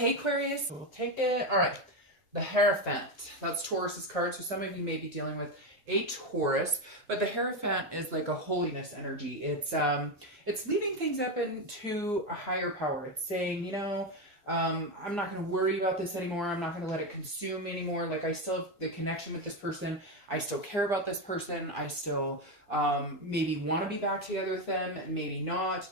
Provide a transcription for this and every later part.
Hey Aquarius, we'll take it. All right, the Hierophant. That's Taurus's card. So some of you may be dealing with a Taurus, but the Hierophant is like a holiness energy. It's leaving things up into a higher power. It's saying, I'm not going to worry about this anymore. I'm not going to let it consume me anymore. Like I still have the connection with this person. I still care about this person. I still maybe want to be back together with them, and maybe not.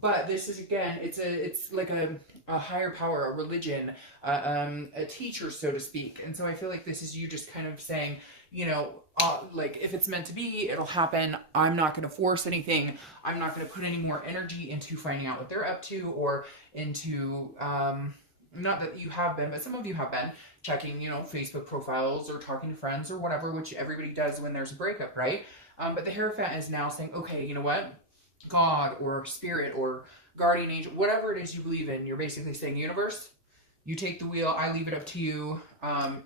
But this is, again, it's like a higher power, a religion, a teacher, so to speak. And so I feel like this is you just kind of saying, like if it's meant to be, it'll happen. I'm not going to force anything. I'm not going to put any more energy into finding out what they're up to, or into, not that you have been, but some of you have been checking, Facebook profiles or talking to friends or whatever, which everybody does when there's a breakup, right? But the Hierophant is now saying, okay, you know what? God or spirit or guardian angel, whatever it is you believe in, you're basically saying, universe, you take the wheel, I leave it up to you.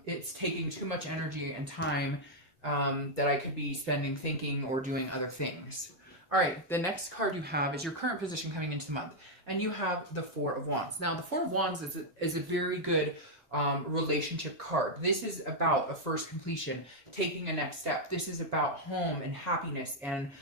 It's taking too much energy and time that I could be spending thinking or doing other things. All right, the next card you have is your current position coming into the month, and you have the Four of Wands. Now, the Four of Wands is a very good relationship card. This is about a first completion, taking a next step. This is about home and happiness and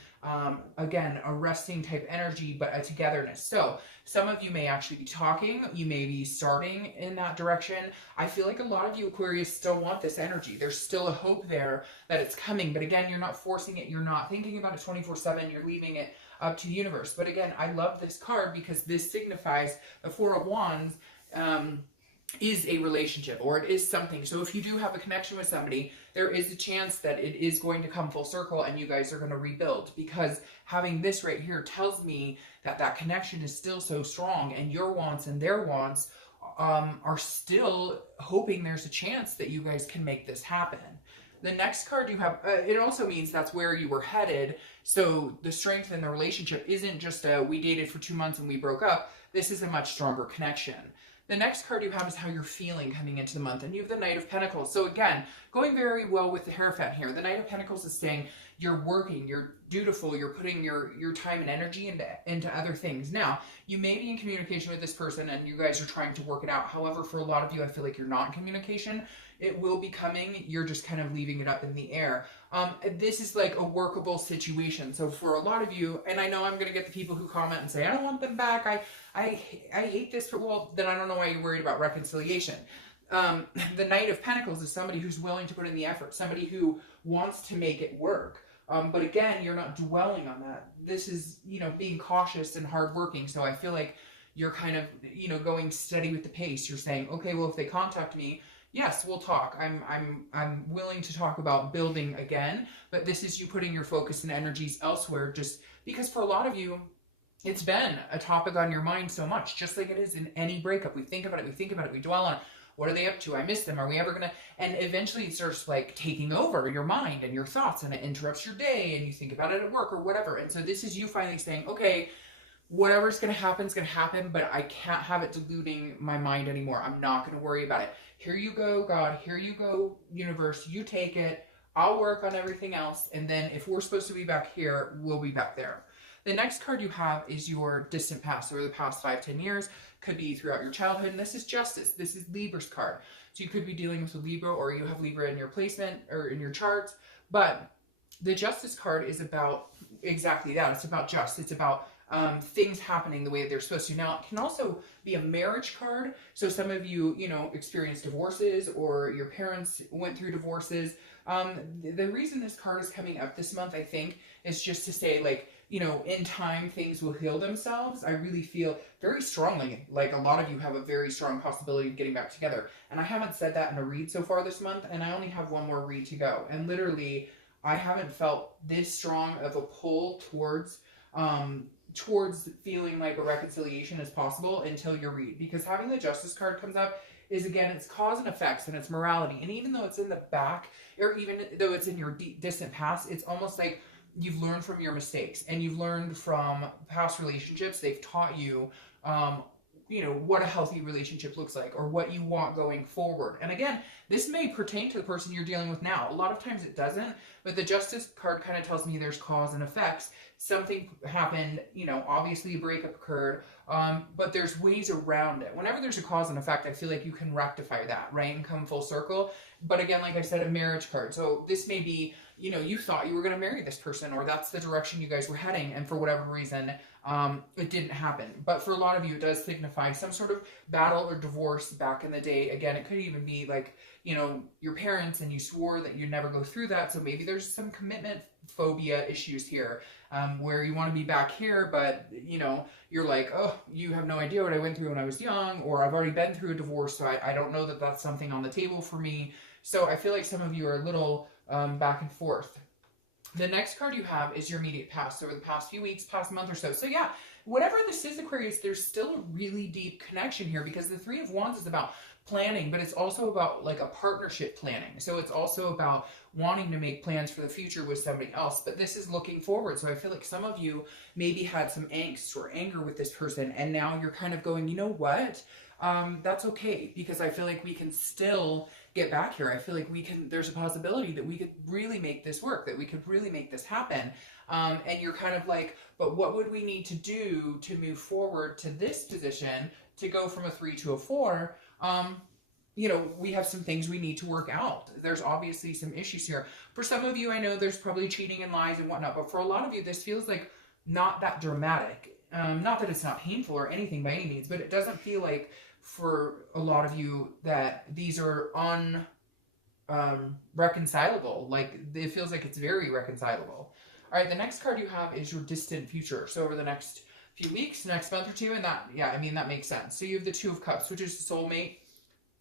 again, a resting type energy, but a togetherness. So some of you may actually be talking, you may be starting in that direction. I feel like a lot of you Aquarius still want this energy. There's still a hope there that it's coming, but again, you're not forcing it. You're not thinking about it 24/7. You're leaving it up to the universe. But again, I love this card because this signifies the Four of Wands, is a relationship, or it is something. So if you do have a connection with somebody, there is a chance that it is going to come full circle and you guys are going to rebuild, because having this right here tells me that that connection is still so strong, and your wants and their wants are still hoping there's a chance that you guys can make this happen. The next card you have, it also means that's where you were headed. So the strength in the relationship isn't just we dated for 2 months and we broke up. This is a much stronger connection. The next card you have is how you're feeling coming into the month, and you have the Knight of Pentacles. So again, going very well with the Hierophant here. The Knight of Pentacles is saying you're working, you're dutiful, you're putting your time and energy into other things. Now, you may be in communication with this person and you guys are trying to work it out. However, for a lot of you, I feel like you're not in communication. It will be coming. You're just kind of leaving it up in the air. This is like a workable situation. So for a lot of you, and I know I'm going to get the people who comment and say, I don't want them back. I hate this. Well, then I don't know why you're worried about reconciliation. The Knight of Pentacles is somebody who's willing to put in the effort, somebody who wants to make it work. But again, you're not dwelling on that. This is, being cautious and hardworking. So I feel like you're kind of, going steady with the pace. You're saying, okay, well, if they contact me, yes, we'll talk. I'm willing to talk about building again, but this is you putting your focus and energies elsewhere, just because for a lot of you, it's been a topic on your mind so much, just like it is in any breakup. We think about it, we dwell on it. What are they up to? I miss them. Are we ever gonna? And eventually it starts like taking over your mind and your thoughts, and it interrupts your day, and you think about it at work or whatever. And so this is you finally saying, okay, whatever's going to happen is going to happen, but I can't have it diluting my mind anymore. I'm not going to worry about it. Here you go, God. Here you go, universe. You take it. I'll work on everything else. And then if we're supposed to be back here, we'll be back there. The next card you have is your distant past, or the past 5-10 years. Could be throughout your childhood. And this is Justice. This is Libra's card. So you could be dealing with a Libra, or you have Libra in your placement or in your charts. But the Justice card is about exactly that. It's about justice. It's about things happening the way they're supposed to. Now, it can also be a marriage card. So some of you, experienced divorces, or your parents went through divorces. The reason this card is coming up this month, I think, is just to say, like, in time, things will heal themselves. I really feel very strongly like a lot of you have a very strong possibility of getting back together. And I haven't said that in a read so far this month, and I only have one more read to go. And literally, I haven't felt this strong of a pull towards feeling like a reconciliation is possible until you read. Because having the Justice card comes up is, again, it's cause and effects, and it's morality. And even though it's in the back, or even though it's in your distant past, it's almost like you've learned from your mistakes, and you've learned from past relationships. They've taught you what a healthy relationship looks like or what you want going forward. And again, this may pertain to the person you're dealing with now. A lot of times it doesn't, but the Justice card kind of tells me there's cause and effects. Something happened, obviously a breakup occurred, but there's ways around it. Whenever there's a cause and effect, I feel like you can rectify that, right, and come full circle. But again, like I said, a marriage card. So this may be, you thought you were going to marry this person, or that's the direction you guys were heading, and for whatever reason, it didn't happen. But for a lot of you, it does signify some sort of battle or divorce back in the day. Again, it could even be like, your parents, and you swore that you'd never go through that. So maybe there's some commitment phobia issues here, where you want to be back here, but you're like, oh, you have no idea what I went through when I was young, or I've already been through a divorce, so I don't know that that's something on the table for me. So I feel like some of you are a little back and forth. The next card you have is your immediate past, so over the past few weeks, past month or so. So yeah, whatever this is, Aquarius, there's still a really deep connection here, because the Three of Wands is about planning, but it's also about like a partnership planning. So it's also about wanting to make plans for the future with somebody else, but this is looking forward. So I feel like some of you maybe had some angst or anger with this person, and now you're kind of going, you know what? That's okay, because I feel like we can still get back here. I feel like there's a possibility that we could really make this work, that we could really make this happen. And you're kind of like, but what would we need to do to move forward to this position, to go from a 3 to a 4? We have some things we need to work out. There's obviously some issues here. For some of you, I know there's probably cheating and lies and whatnot, but for a lot of you, this feels like not that dramatic. Not that it's not painful or anything by any means, but it doesn't feel like for a lot of you that these are reconcilable. Like, it feels like it's very reconcilable. All right, the next card you have is your distant future. So over the next few weeks, next month or two, and that makes sense. So you have the Two of Cups, which is soulmate.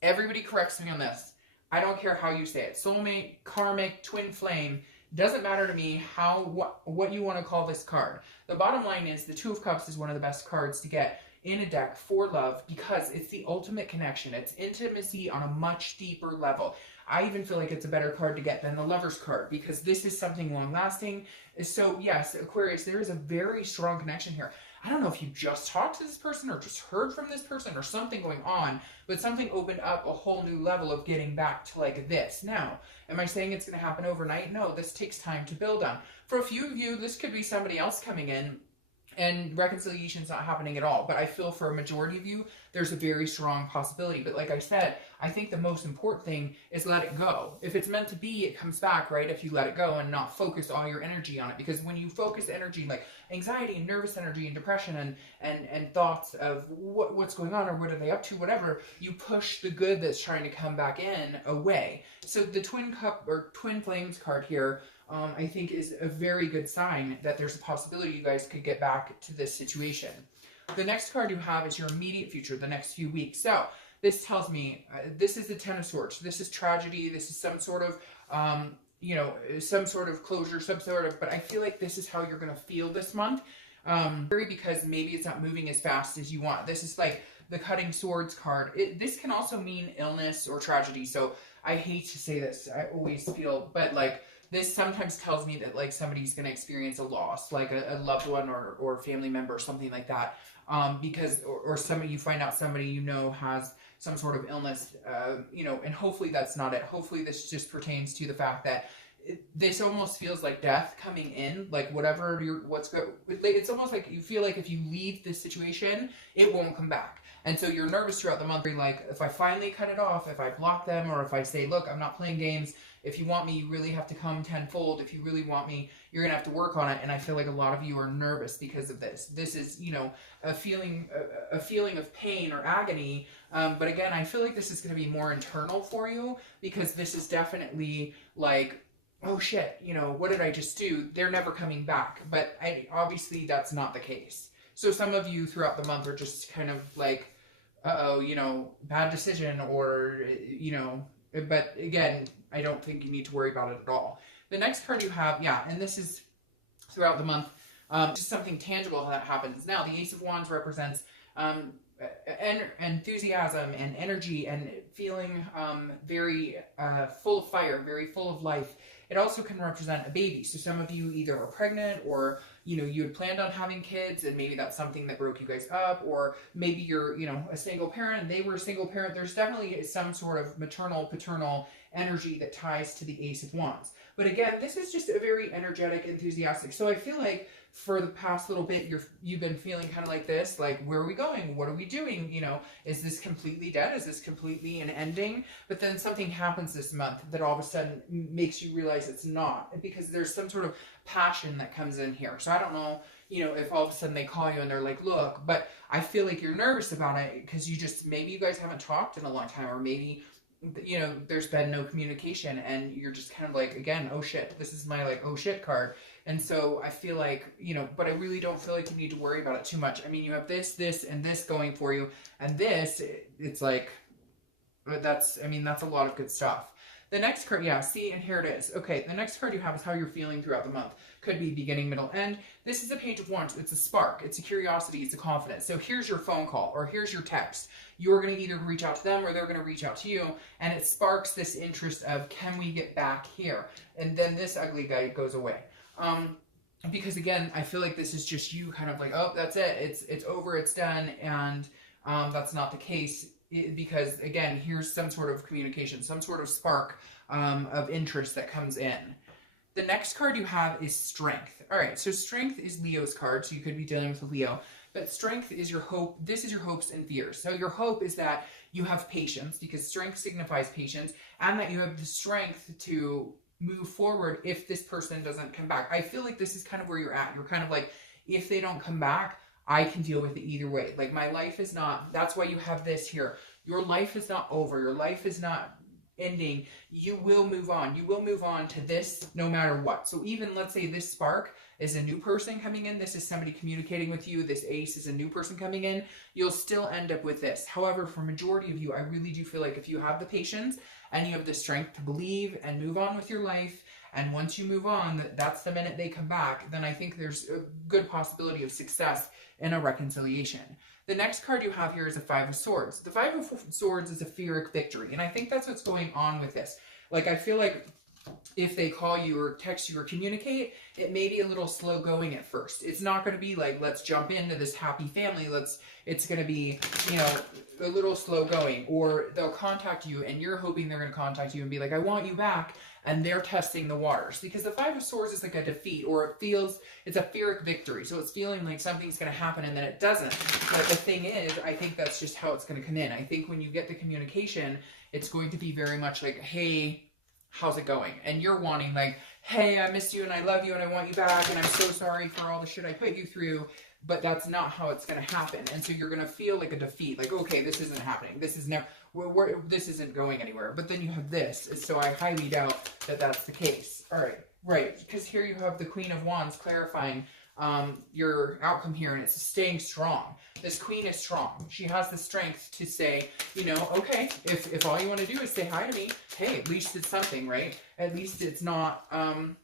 Everybody corrects me on this. I don't care how you say it. Soulmate, karmic, twin flame. Doesn't matter to me what you want to call this card. The bottom line is the Two of Cups is one of the best cards to get in a deck for love, because it's the ultimate connection. It's intimacy on a much deeper level. I even feel like it's a better card to get than the Lover's card, because this is something long lasting. So yes, Aquarius, there is a very strong connection here. I don't know if you just talked to this person or just heard from this person or something going on, but something opened up a whole new level of getting back to like this. Now, am I saying it's going to happen overnight? No, this takes time to build on. For a few of you, this could be somebody else coming in and reconciliation's not happening at all. But I feel for a majority of you, there's a very strong possibility. But like I said, I think the most important thing is let it go. If it's meant to be, it comes back, right? If you let it go and not focus all your energy on it. Because when you focus energy, like anxiety and nervous energy and depression and thoughts of what's going on or what are they up to, whatever, you push the good that's trying to come back in away. So the Twin Cup or Twin Flames card here, I think is a very good sign that there's a possibility you guys could get back to this situation. The next card you have is your immediate future, the next few weeks. So this tells me, this is the Ten of Swords. This is tragedy. This is some sort of, some sort of closure, but I feel like this is how you're going to feel this month. Because maybe it's not moving as fast as you want. This is like the Cutting Swords card. This can also mean illness or tragedy. So I hate to say this. I always feel, but like, this sometimes tells me that like somebody's going to experience a loss, like a loved one or family member or something like that. Because somebody, you find out somebody has some sort of illness, and hopefully that's not it. Hopefully this just pertains to the fact that this almost feels like death coming in, like whatever it's almost like you feel like if you leave this situation, it won't come back. And so you're nervous throughout the month. You're like, if I finally cut it off, if I block them, or if I say, look, I'm not playing games. If you want me, you really have to come tenfold. If you really want me, you're going to have to work on it. And I feel like a lot of you are nervous because of this. This is, a feeling of pain or agony. But again, I feel like this is going to be more internal for you, because this is definitely like, oh shit, what did I just do? They're never coming back. But obviously that's not the case. So some of you throughout the month are just kind of like, bad decision, or, but again, I don't think you need to worry about it at all. The next card you have, and this is throughout the month, just something tangible that happens. Now, the Ace of Wands represents enthusiasm and energy and feeling very full of fire, very full of life. It also can represent a baby. So some of you either are pregnant or you had planned on having kids and maybe that's something that broke you guys up, or maybe you're, a single parent and they were a single parent. There's definitely some sort of maternal, paternal energy that ties to the Ace of Wands. But again, this is just a very energetic, enthusiastic. So I feel like for the past little bit, you've been feeling kind of like this, like, where are we going? What are we doing? Is this completely dead? Is this completely an ending? But then something happens this month that all of a sudden makes you realize it's not, because there's some sort of passion that comes in here. So I don't know, if all of a sudden they call you and they're like, look, but I feel like you're nervous about it because maybe you guys haven't talked in a long time, or maybe there's been no communication and you're just kind of like, again, oh shit, this is my like, oh shit card. And so I feel like, but I really don't feel like you need to worry about it too much. I mean, you have this, and this going for you, and this, it's like, that's a lot of good stuff. The next card, yeah, see, and here it is. Okay, the next card you have is how you're feeling throughout the month. Could be beginning, middle, end. This is a Page of Wands. It's a spark. It's a curiosity. It's a confidence. So here's your phone call, or here's your text. You're going to either reach out to them or they're going to reach out to you, and it sparks this interest of, can we get back here? And then this ugly guy goes away. Because again, I feel like this is just you kind of like, oh, that's it. It's over. It's done. And that's not the case. Because again, here's some sort of communication, some sort of spark of interest that comes in. The next card you have is Strength. All right, so Strength is Leo's card, so you could be dealing with a Leo. But Strength is your hope. This is your hopes and fears. So your hope is that you have patience, because Strength signifies patience, and that you have the strength to move forward if this person doesn't come back. I feel like this is kind of where you're at. You're kind of like, if they don't come back, I can deal with it either way. Like, my life is not, that's why you have this here. Your life is not over. Your life is not ending. You will move on. You will move on to this no matter what. So even, let's say this spark is a new person coming in. This is somebody communicating with you. This ace is a new person coming in. You'll still end up with this. However, for majority of you, I really do feel like if you have the patience and you have the strength to believe and move on with your life, and once you move on, that's the minute they come back, then I think there's a good possibility of success in a reconciliation. The next card you have here is a Five of Swords. The Five of Swords is a Pyrrhic victory, and I think that's what's going on with this. Like, I feel like if they call you or text you or communicate, it may be a little slow going at first. It's not going to be like, let's jump into this happy family. It's going to be, a little slow going, or they'll contact you and you're hoping they're going to contact you and be like, I want you back. And they're testing the waters, because the Five of Swords is like a defeat, or it's a Pyrrhic victory. So it's feeling like something's going to happen and then it doesn't. But the thing is, I think that's just how it's going to come in. I think when you get the communication, it's going to be very much like, hey, how's it going? And you're wanting like, hey, I missed you and I love you and I want you back and I'm so sorry for all the shit I put you through. But that's not how it's going to happen. And so you're going to feel like a defeat. Like, okay, this isn't happening. This is never, this isn't going anywhere. But then you have this. So I highly doubt that that's the case. All right. Right. Because here you have the Queen of Wands clarifying your outcome here. And it's staying strong. This queen is strong. She has the strength to say, okay, if all you want to do is say hi to me, hey, at least it's something, right? At least it's not, and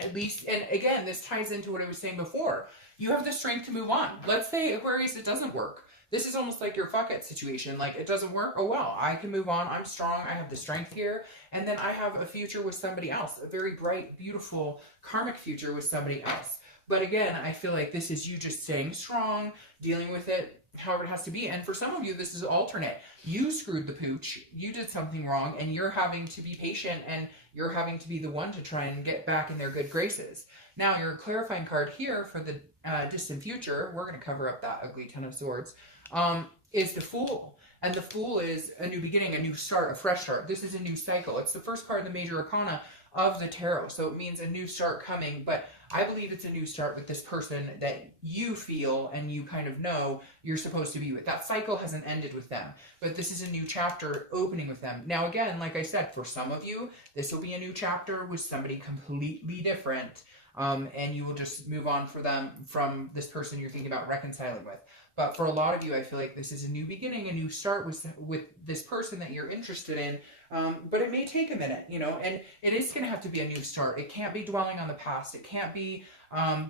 again, this ties into what I was saying before. You have the strength to move on. Let's say, Aquarius, it doesn't work. This is almost like your fuck it situation. Like, it doesn't work. Oh, well, I can move on. I'm strong. I have the strength here. And then I have a future with somebody else. A very bright, beautiful, karmic future with somebody else. But again, I feel like this is you just staying strong, dealing with it however it has to be. And for some of you, this is alternate. You screwed the pooch. You did something wrong. And you're having to be patient. And you're having to be the one to try and get back in their good graces. Now, your clarifying card here for the distant future, we're going to cover up that ugly Ten of Swords, is the Fool. And the Fool is a new beginning, a new start, a fresh start. This is a new cycle. It's the first card in the major arcana of the tarot. So it means a new start coming. But I believe it's a new start with this person that you feel and you kind of know you're supposed to be with. That cycle hasn't ended with them. But this is a new chapter opening with them. Now, again, like I said, for some of you, this will be a new chapter with somebody completely different. And you will just move on from this person you're thinking about reconciling with. But for a lot of you, I feel like this is a new beginning, a new start with this person that you're interested in. But it may take a minute, and it is going to have to be a new start. It can't be dwelling on the past. It can't be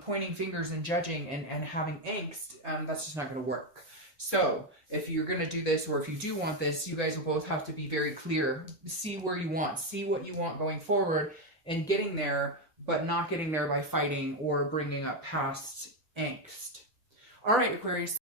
pointing fingers and judging and having angst. That's just not going to work. So if you're going to do this, or if you do want this, you guys will both have to be very clear. See where you want. See what you want going forward. And getting there but not getting there by fighting or bringing up past angst. All right, Aquarius.